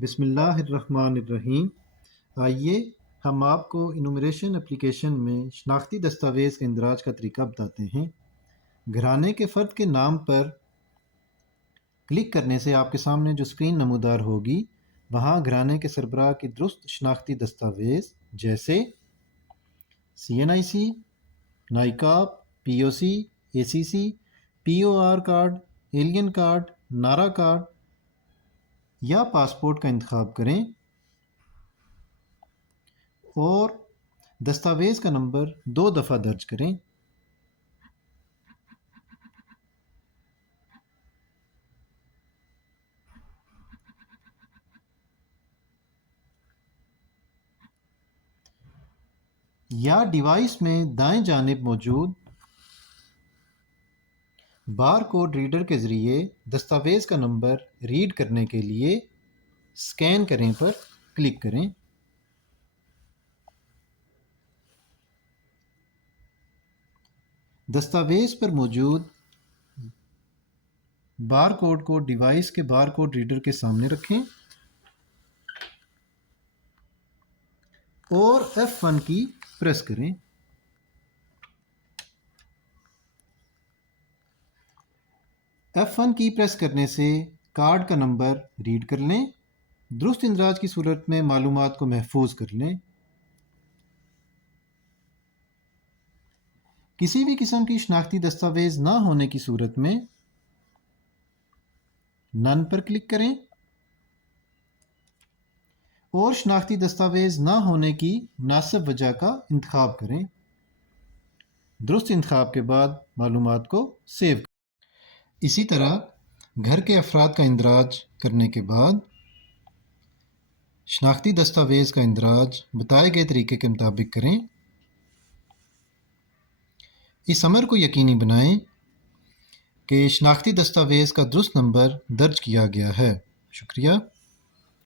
بسم اللہ الرحمن الرحیم۔ آئیے ہم آپ کو انومریشن اپلیکیشن میں شناختی دستاویز کے اندراج کا طریقہ بتاتے ہیں۔ گھرانے کے فرد کے نام پر کلک کرنے سے آپ کے سامنے جو اسکرین نمودار ہوگی وہاں گھرانے کے سربراہ کی درست شناختی دستاویز جیسے CNIC، نائکاپ، POC، ACC، POR card, alien card, نارا کارڈ یا پاسپورٹ کا انتخاب کریں اور دستاویز کا نمبر 2 دفعہ درج کریں۔ یا ڈیوائس میں دائیں جانب موجود بار کوڈ ریڈر کے ذریعے دستاویز کا نمبر ریڈ کرنے کے لیے اسکین کریں پر کلک کریں۔ دستاویز پر موجود بار کوڈ کو ڈیوائس کے بار کوڈ ریڈر کے سامنے رکھیں اور F1 کی پریس کریں۔ F1 کی پریس کرنے سے کارڈ کا نمبر ریڈ کر لیں۔ درست اندراج کی صورت میں معلومات کو محفوظ کر لیں۔ کسی بھی قسم کی شناختی دستاویز نہ ہونے کی صورت میں نن پر کلک کریں اور شناختی دستاویز نہ ہونے کی مناسب وجہ کا انتخاب کریں۔ درست انتخاب کے بعد معلومات کو سیو کریں۔ اسی طرح گھر کے افراد کا اندراج کرنے کے بعد شناختی دستاویز کا اندراج بتائے گئے طریقے کے مطابق کریں۔ اس امر کو یقینی بنائیں کہ شناختی دستاویز کا درست نمبر درج کیا گیا ہے۔ شکریہ۔